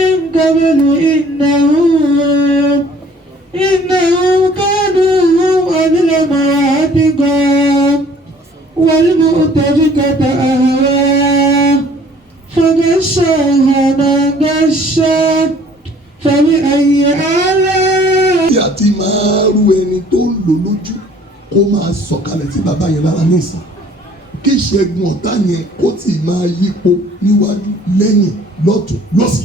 من قبل إنهم كانوا أظلم وأتقى والمؤتفكة أهوى فغشاها ما غشى فبأي آلاء. àti máa rú ẹni tó ń lò lójú kó máa sọ̀kalẹ̀ tí bàbá yẹn lára nísìn kí ìṣẹ́gun ọ̀tá yẹn kó tì máa yípo níwájú lẹ́yìn lọ́tún lọ́sì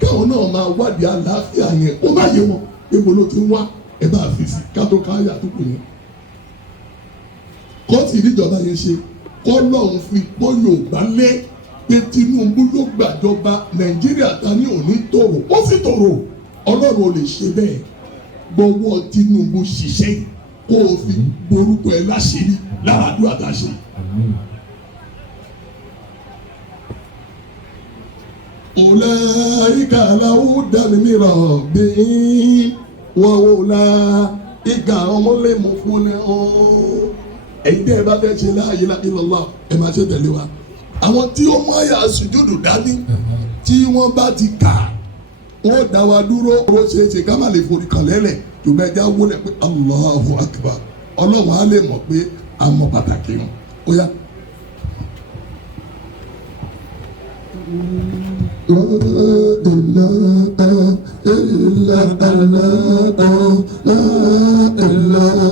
káwọn náà máa wádìí àlàáfíà yẹn ó má yé wọn pé mo ló ti ń wá ẹ bá fi sí ká tó káyà tó kù yẹn. kó tì níjọba yẹn ṣe kọ́ lọ́hùn fi pọ́ Yorùbá lé pé Tinubu ló gbàjọba Nàìjíríà ta ní òní tòrò ó sì tòrò Ọlọ́run ò lè ṣe bẹ́ẹ̀ gbọ́wọ́ Tinubu ṣiṣẹ́ kó o fi borúkọ ẹ láṣìírí láàdúrà tá a ṣe. Ulaika al-hudan min rabbihim wa ulaika humul muflihun. Ẹ̀yin tẹ́ ẹ bá fẹ́ ṣe la ilaha illallah ẹ máa ṣe tẹ̀lé wa. Àwọn tí ó mú àyà sùjúdù dání tí wọ́n bá ti kà wọ́n dá wa dúró ó ṣeéṣe ká má lè forí kan lẹ́lẹ̀ ṣùgbọ́n ẹja wọlé pé Allahu Akbar Ọlọ́run á lè mọ̀ pé a mọ̀ pàtàkì wọn ó yá. La ilaha illallah la ilaha illallah la ilaha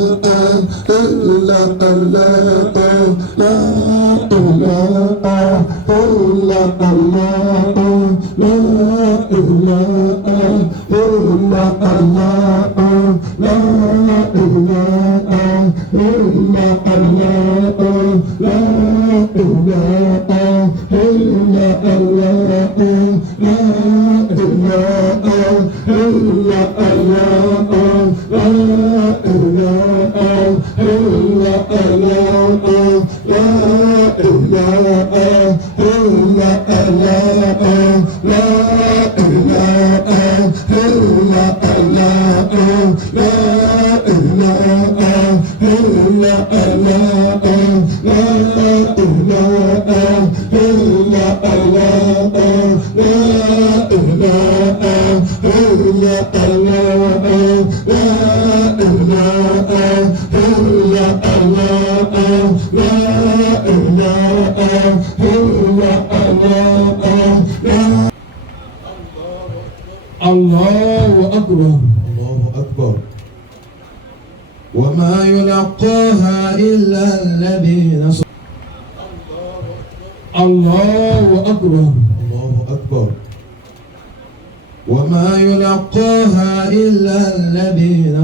Allahu Akbar. Allahu Akbar. Wa ma yulaqaha illa alladhina Allahu Akbar. Allahu Akbar. Wa ma yulaqaha illa alladhina